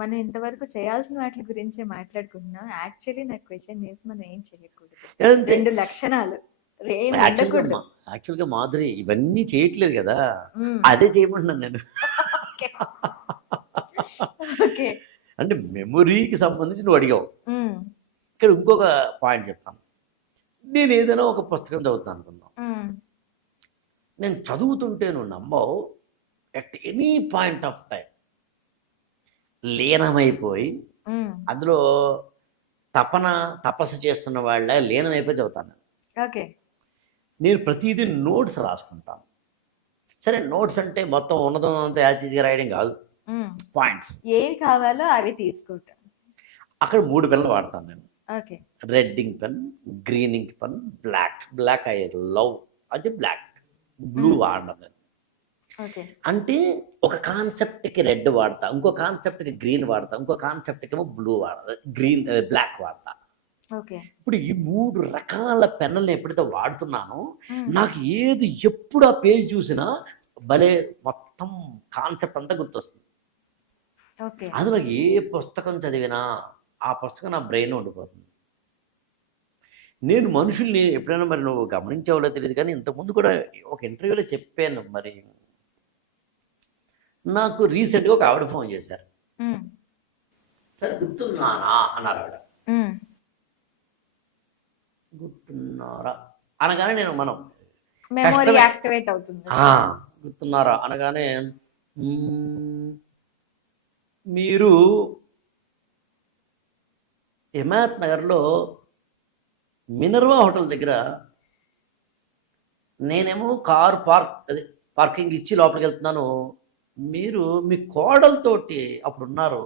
మనం ఇంతవరకు చేయాల్సిన వాటి గురించే మాట్లాడుకుంటున్నాం. యాక్చువల్లీ నా క్వశ్చన్ ఈస్ మనం ఏం చేయకూడదు? అంతే. 2 లక్షణాలు ఏం యాక్చువల్గా ఉండకూడదు. యాక్చువల్గా మాధురి ఇవన్నీ చేయట్లేదు కదా, హ్మ్. అదే చేయమంటున్నాను నేను. ఓకే. ఓకే. అంటే మెమొరీకి సంబంధించి నువ్వు అడిగావు. హ్మ్. ఇక్కడ ఇంకొక పాయింట్ చెప్తాను. నేను ఏదైనా ఒక పుస్తకం చదువుతాను అనుకుందాం. హ్మ్. నేను చదువుతుంటే నువ్వు నమ్మవు, at any point of time లీనమైపోయి హ్మ్. అందులో తపస్సు చేస్తున్న వాళ్ళ లీనమైపోయి చదువుతాను. ఓకే. నేను ప్రతిదీ నోట్స్ రాసుకుంటాను. సరే, నోట్స్ అంటే మొత్తం ఉన్నదంతా యాజిటీస్గా రాయడం కాదు, హ్మ్. పాయింట్స్. ఏవి కావాలో అవి తీసుకుంటాం. అక్కడ 3 పెన్నులు వాడతాను నేను. Okay. Red ink pen, green ink pen, black I love అది బ్లాక్. బ్లూ వాడను నేను. ఓకే. అంటే ఒక కాన్సెప్ట్కి రెడ్ వాడతా, ఇంకో కాన్సెప్ట్కి గ్రీన్ వాడతా, ఇంకో కాన్సెప్ట్కి ఏమో బ్లాక్ వాడతా. ఓకే. ఇప్పుడు ఈ 3 రకాల పెన్నులను ఎప్పుడైతే వాడుతున్నానో హ్మ్. నాకు ఏది ఎప్పుడు ఆ పేజ్ చూసినా భలే మొత్తం కాన్సెప్ట్ అంతా గుర్తొస్తుంది. ఓకే. అది నాకు ఏ పుస్తకం చదివినా ఆ పుస్తకం నా బ్రెయిన్లో ఉండిపోతుంది. నేను మనుషుల్ని ఎప్పుడైనా, మరి నువ్వు గమనించావో తెలియదు కానీ, ఇంతకుముందు కూడా ఒక ఇంటర్వ్యూలో చెప్పాను. మరి నాకు రీసెంట్గా ఒక ఆవిడ ఫోన్ చేశారు. హ్మ్. సరే, గుర్తున్నానా అన్నారు ఆవిడ. హ్మ్. గుర్తున్నారా అనగానే మనం మెమరీ కష్టమే. యాక్టివేట్ అవుతుంది. గుర్తున్నారా అనగానే మీరు హిమాయత్ నగర్లో మినర్వా హోటల్ దగ్గర, నేనేమో కారు పార్కింగ్ ఇచ్చి లోపలికి వెళ్తున్నాను, మీరు మీ కోడలతోటి అప్పుడు ఉన్నారు,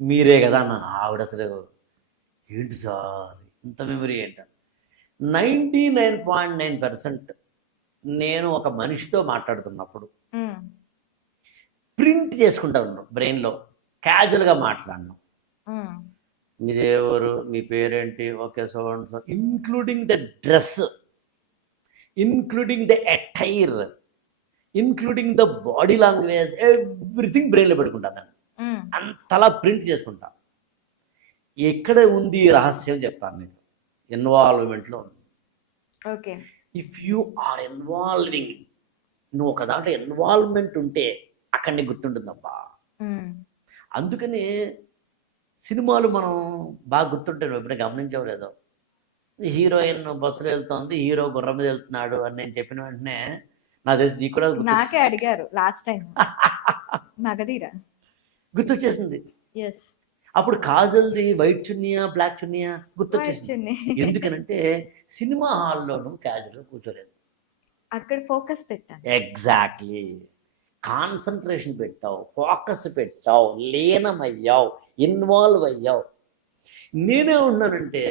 మీరే కదా అన్నాను. ఆవిడ అసలు, ఏంటి సార్ ఇంత మెమరీ ఏంట. 99.9% నేను ఒక మనిషితో మాట్లాడుతున్నప్పుడు హ్మ్. ప్రింట్ చేసుకుంటాను బ్రెయిన్లో, క్యాజువల్గా మాట్లాడను. హ్మ్. మీరెవరు, మీ పేరేంటి, okay so and so, including the dress, including the attire, including the body language, everything బ్రెయిన్లో పెట్టుకుంటాను నేను. హ్మ్. అంతలా ప్రింట్ చేసుకుంటా. ఎక్కడ ఉంది ఈ రహస్యం చెప్తాను మీకు. ఇన్వాల్వ్మెంట్లో ఉంది. Okay. If you are involving, నువ్వు ఒక దాంట్లో ఇన్వాల్వ్మెంట్ ఉంటే అక్కడ నీకు గుర్తుంటుందబ్బా. హ్మ్. అందుకని సినిమాలు మనం బాగా గుర్తుంటాయి. నువ్వు ఎప్పుడైనా గమనించావు లేదో, హీరోయిన్ బస్సులో వెళ్తోంది, హీరో గుర్రం మీద వెళ్తున్నాడు అని నేను చెప్పిన వెంటనే నాకు తెలిసి నీకు కూడా నాకే అడిగారు లాస్ట్ టైం మగధీర. గుర్తొచ్చేసింది. ఎస్. అప్పుడు కాజల్ది వైట్ చున్నీయా బ్లాక్ చున్నీయా గుర్తొచ్చేసింది. వచ్చింది. ఎందుకనంటే సినిమా హాల్లోనూ క్యాజువల్గా కూర్చోలేదు, అక్కడ ఫోకస్ పెట్టాను. ఎగ్జాక్ట్లీ. కాన్సన్ట్రేషన్ పెట్టావు, ఫోకస్ పెట్టావు, లీనమయ్యావు, ఇన్వాల్వ్ అయ్యావు. నేనే ఉన్నానంటే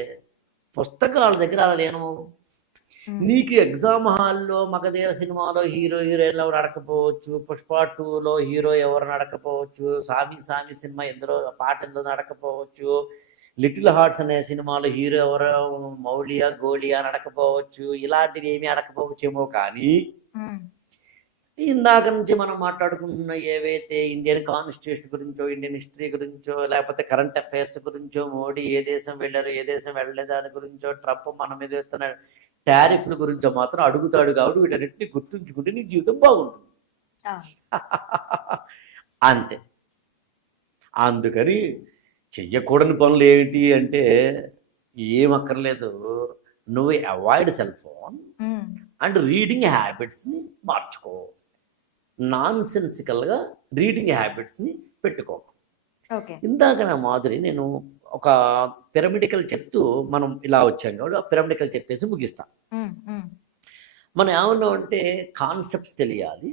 పుస్తకాల దగ్గర అలా లేను. నీకు ఎగ్జామ్ హాల్లో మగధీర సినిమాలో హీరోయిన్లు ఎవరు నడకపోవచ్చు, పుష్ప 2లో హీరో ఎవరు నడకపోవచ్చు, సామి సినిమా ఎందులో పాట ఎందులో నడకపోవచ్చు, లిటిల్ హార్ట్స్ అనే సినిమాలో హీరో ఎవరో మౌలియా గోలియా నడకపోవచ్చు, ఇలాంటివి ఏమీ అడకపోవచ్చేమో. కానీ ఇందాక నుంచి మనం మాట్లాడుకుంటున్న ఏవైతే ఇండియన్ కాన్స్టిట్యూషన్ గురించో, ఇండియన్ హిస్టరీ గురించో, లేకపోతే కరెంట్ అఫైర్స్ గురించో, మోడీ ఏ దేశం వెళ్ళారు, ఏ దేశం వెళ్ళలేదు దాని గురించో, ట్రంప్ మన మీద వేస్తున్న టారిఫ్ల గురించో మాత్రం అడుగుతాడు. కాబట్టి వీటన్నిటిని గుర్తుంచుకుంటే నీ జీవితం బాగుంటుంది. అంతే. అందుకని చెయ్యకూడని పనులు ఏమిటి అంటే ఏమక్కర్లేదు, నువ్వు avoid cell phone and reading హ్యాబిట్స్ని మార్చుకో. నాన్ సెన్సికల్గా రీడింగ్ హ్యాబిట్స్ని పెట్టుకో. ఇందాక నా మాధురి, నేను ఒక పిరమిడికల్ చెప్తూ మనం ఇలా వచ్చాం కాబట్టి ఆ పిరమిడికల్ చెప్పేసి ముగిస్తాం. మనం ఏమన్నా అంటే కాన్సెప్ట్స్ తెలియాలి,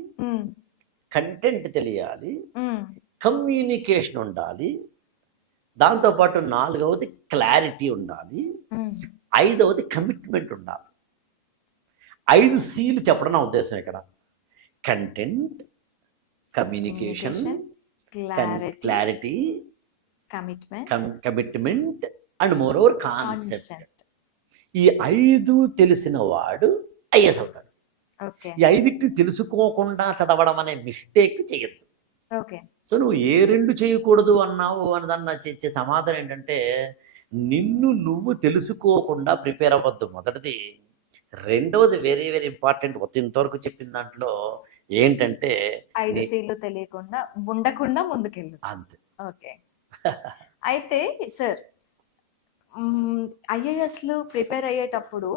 కంటెంట్ తెలియాలి, కమ్యూనికేషన్ ఉండాలి, దాంతోపాటు 4వది క్లారిటీ ఉండాలి, 5వది కమిట్మెంట్ ఉండాలి. 5 Cలు చెప్పడం నా ఉద్దేశం ఇక్కడ. Content, communication, clarity, commitment and more over concept. ఈ 5 తెలిసిన వాడు ఐఎస్ అవుతాడు. ఈ 5 తెలుసుకోకుండా చదవడం అనే మిస్టేక్ చేయొద్దు. సో నువ్వు ఏ రెండు చేయకూడదు అన్నావు అన్నదన్న ఇచ్చే సమాధానం ఏంటంటే నిన్ను నువ్వు తెలుసుకోకుండా ప్రిపేర్ అవ్వద్దు మొదటిది. రెండవది వెరీ వెరీ ఇంపార్టెంట్ ఇంతవరకు చెప్పిన దాంట్లో ఏంటంటే 5 సీలు తెలియకుండా ఉండకుండా ముందుకెళ్ళు. అంతే. ఓకే. అయితే సార్ ఐఏఎస్లు ప్రిపేర్ అయ్యేటప్పుడు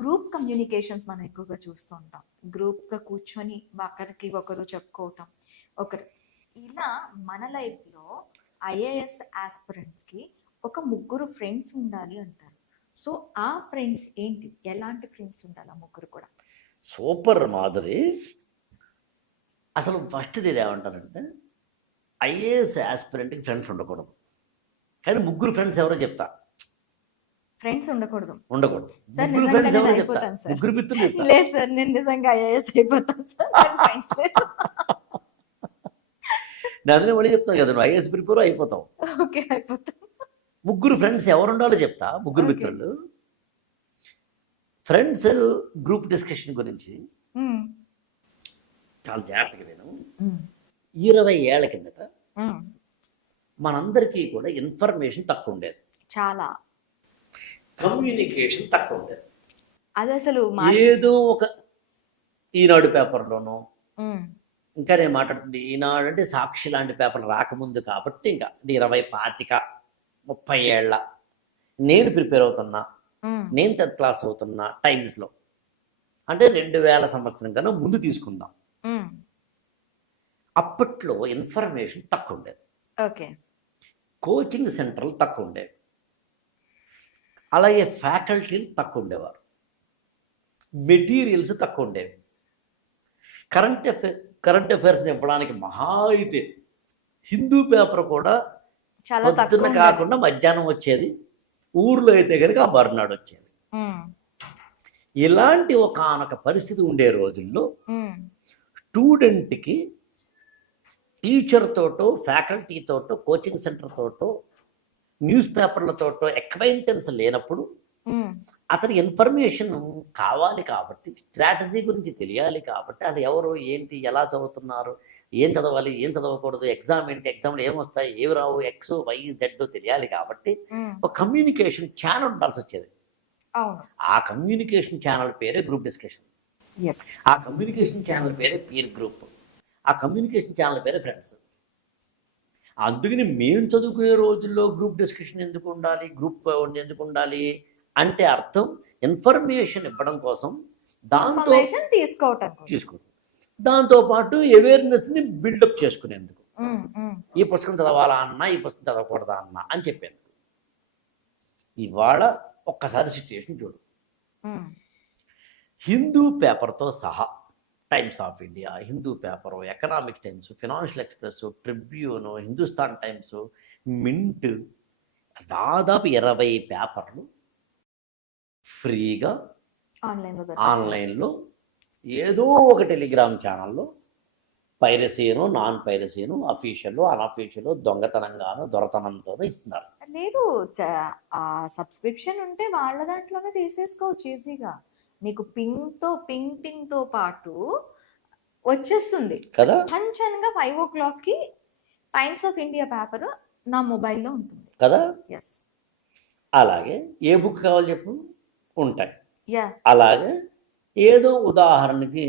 గ్రూప్ కమ్యూనికేషన్స్ మనం ఎక్కువగా చూస్తూ ఉంటాం. గ్రూప్గా కూర్చొని ఒకరికి ఒకరు చెప్పుకోవటం ఒకరు ఇలా మన లైఫ్లో ఐఏఎస్ ఆస్పిరెంట్స్కి ఒక 3 ఫ్రెండ్స్ ఉండాలి అంటారు. సో ఆ ఫ్రెండ్స్ ఏంటి, ఎలాంటి ఫ్రెండ్స్ ఉండాలి ఆ 3 కూడా? సూపర్ మాధురి. అసలు ఫస్ట్ నేను ఏమంటానంటే ఐఏఎస్ ఆస్పిరెంట్కి ఫ్రెండ్స్ ఉండకూడదు, కానీ 3 ఫ్రెండ్స్ ఎవరో చెప్తా. ఫ్రెండ్స్ ఉండకూడదు. ఉండకూడదు. సార్ 3 నిజంగా ఫ్రెండ్స్ నేను ఎవరో చెప్తా. అయిపోతాను సార్. 3 మిత్రులు చెప్తా. లేదు సార్, నేను నిజంగా ఐఏఎస్ అయిపోతాను సార్. ఫ్రెండ్స్ లేదు. నేను అదే మళ్ళీ చెప్తాను కదా, నువ్వు ఐఏఎస్ ప్రిపేర్ అయిపోతావు. ఓకే, అయిపోతాను. 3 ఫ్రెండ్స్ ఎవరు ఉండాలో చెప్తా. 3 Okay. మిత్రులు. ఫ్రెండ్స్ గ్రూప్ డిస్కషన్ గురించి మ్మ్. చాలా జాగ్రత్తగా విను. మ్మ్. 20 ఏళ్ల కిందట మ్మ్. మనందరికీ కూడా ఇన్ఫర్మేషన్ తక్కువ ఉండేది, చాలా. కమ్యూనికేషన్ తక్కువ ఉండేది. అది అసలు ఏదో ఒక ఈనాడు పేపర్లోనో, మ్మ్. ఇంకా నేను మాట్లాడుతుంది ఈనాడు అంటే సాక్షి లాంటి పేపర్లు రాకముందు కాబట్టి, ఇంకా 20, 25, 30 ఏళ్ళ నేను ప్రిపేర్ అవుతున్నా, మ్మ్. నేను 10th క్లాస్ అవుతున్నా టైమ్స్లో, అంటే 2000 సంవత్సరం కన్నా ముందు తీసుకుందాం. మ్మ్. అప్పట్లో ఇన్ఫర్మేషన్ తక్కువ ఉండేది, ఓకే. కోచింగ్ సెంటర్లు తక్కువ ఉండేవి, అలాగే ఫ్యాకల్టీలు తక్కువ ఉండేవారు, మెటీరియల్స్ తక్కువ ఉండేవి. కరెంట్ అఫైర్స్ నింపడానికి మహా అయితే హిందూ పేపర్ కూడా చాలా పొద్దున్న తక్కువ కాకుండా మధ్యాహ్నం వచ్చేది, ఊర్లో అయితే కనుక ఆ మరునాడు వచ్చేది. మ్మ్. ఇలాంటి ఒకానొక పరిస్థితి ఉండే రోజుల్లో మ్మ్. స్టూడెంట్కి టీచర్ తోటో, ఫ్యాకల్టీ తోటో, కోచింగ్ సెంటర్ తోటో, న్యూస్ పేపర్లతోటో అక్వైంటెన్స్ లేనప్పుడు మ్మ్. అతని ఇన్ఫర్మేషన్ కావాలి కాబట్టి, స్ట్రాటజీ గురించి తెలియాలి కాబట్టి, అసలు ఎవరు ఏంటి, ఎలా చదువుతున్నారు, ఏం చదవాలి, ఏం చదవకూడదు, ఎగ్జామ్ ఏంటి, ఎగ్జామ్లో ఏమొస్తాయి, ఏవి రావు, ఎక్స్ వై జెడ్ తెలియాలి కాబట్టి మ్మ్. ఒక కమ్యూనికేషన్ ఛానల్ ఉండాల్సి వచ్చేది. అవును. ఆ కమ్యూనికేషన్ ఛానల్ పేరే గ్రూప్ డిస్కషన్, ఎస్. ఆ కమ్యూనికేషన్ ఛానల్ పేరే పీర్ గ్రూప్, ఆ కమ్యూనికేషన్ ఛానల్ పేరే ఫ్రెండ్స్. అందుకని మేము చదువుకునే రోజుల్లో గ్రూప్ డిస్కషన్ ఎందుకు ఉండాలి, గ్రూప్ ఎందుకు ఉండాలి అంటే అర్థం ఇన్ఫర్మేషన్ ఇవ్వడం కోసం, దాంతో ఇన్ఫర్మేషన్ తీసుకోవటం కోసం. తీసుకుంటాం, దాంతోపాటు అవేర్నెస్ని బిల్డప్ చేసుకునేందుకు. మ్మ్. మ్మ్. ఈ పుస్తకం చదవాలా అన్నా, ఈ పుస్తకం చదవకూడదా అన్నా అని చెప్పేందుకు. ఇవాళ ఒక్కసారి సిచ్యుయేషన్ చూడు, మ్మ్. హిందూ పేపర్తో సహా Times of India, Hindu paper, Economic Times, Financial Express, Tribune, Hindustan Times, Mint, దాదాపు 20 పేపర్లు ఫ్రీగా ఆన్లైన్లో ఆన్లైన్లో ఏదో ఒక టెలిగ్రామ్ ఛానల్లో పైరసీను, నాన్ పైరసీను, అఫీషియల్, అన్అఫీషియల్, దొంగతనంగాను, దొరతనంతోనూ ఇస్తున్నారు. లేదు. ఆ సబ్స్క్రిప్షన్ ఉంటే వాళ్ళ దాంట్లోనే తీసేసుకోవచ్చు ఈజీగా. నీకు పింగ్తో పాటు వచ్చేస్తుంది కదా. పంచన్గా 5 o'clockకి టైమ్స్ ఆఫ్ ఇండియా పేపర్ నా మొబైల్లో ఉంటుంది కదా. ఎస్. అలాగే ఏ బుక్ కావాలి చెప్పు, ఉంటాయి. యా. అలాగే ఏదో ఉదాహరణకి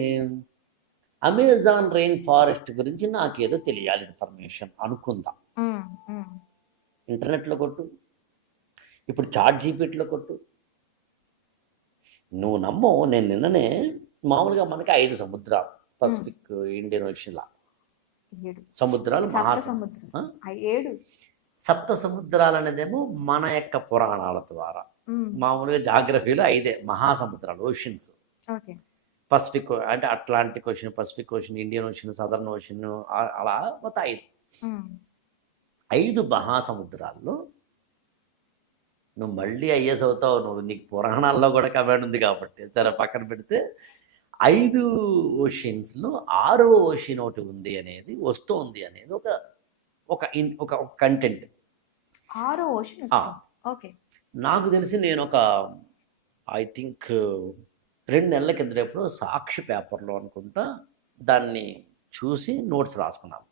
అమెజాన్ రెయిన్ ఫారెస్ట్ గురించి నాకేదో తెలియాలి ఇన్ఫర్మేషన్ అనుకుందాం, ఇంటర్నెట్లో కొట్టు, ఇప్పుడు చాట్ జీపీటీలో కొట్టు. నువ్వు నమ్మవు, నేను నిన్ననే మామూలుగా మనకి 5 సముద్రాలు, పసిఫిక్, ఇండియన్ ఓషన్, 7 సముద్రాలు, సముద్రం. 7 సప్త సముద్రాలు అనేదేమో మన యొక్క పురాణాల ద్వారా, మామూలుగా జాగ్రఫీలో 5 మహాసముద్రాలు, ఓషన్స్. ఓకే. పసిఫిక్ అంటే Atlantic ocean, Pacific ocean, Indian ocean, southern ocean, అలా మొత్తం 5 మహాసముద్రాల్లో నువ్వు మళ్ళీ ఐఏఎస్ అవుతావు. నువ్వు నీకు పురాణాల్లో కూడా కమాండ్ ఉంది కాబట్టి సరే పక్కన పెడితే 5 ఓషన్స్లో 6వ ఓషన్ ఒకటి ఉంది అనేది, వస్తుంది అనేది ఒక కంటెంట్. 6వ ఓషన్. ఓకే. నాకు తెలిసి నేను ఐ థింక్ 2 నెలల కింద ఎప్పుడో సాక్షి పేపర్లో అనుకుంటా దాన్ని చూసి నోట్స్ రాసుకున్నాను.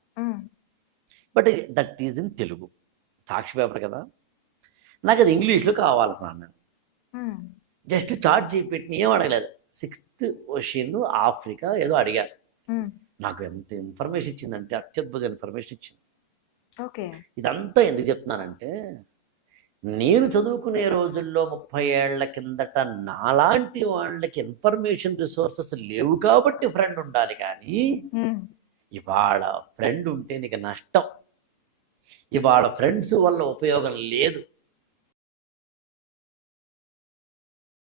But that is in Telugu, Sakshi paper కదా. నాకు అది ఇంగ్లీష్లో కావాలన్నాను నేను. ఉమ్, జస్ట్ చార్ట్ జీపీటీని ఏం అడగలేదు, 6th ఓషన్ ఆఫ్రికా ఏదో అడిగారు. ఉమ్, నాకు ఎంత ఇన్ఫర్మేషన్ ఇచ్చిందంటే అత్యద్భుత ఇన్ఫర్మేషన్ ఇచ్చింది. ఓకే. ఇదంతా ఎందుకు చెప్తున్నానంటే, నేను చదువుకునే రోజుల్లో 30 ఏళ్ల కిందట నాలాంటి వాళ్ళకి ఇన్ఫర్మేషన్ రిసోర్సెస్ లేవు కాబట్టి ఫ్రెండ్ ఉండాలి, కానీ ఉమ్, ఇవాళ ఫ్రెండ్ ఉంటే నీకు నష్టం. ఇవాళ ఫ్రెండ్స్ వల్ల ఉపయోగం లేదు.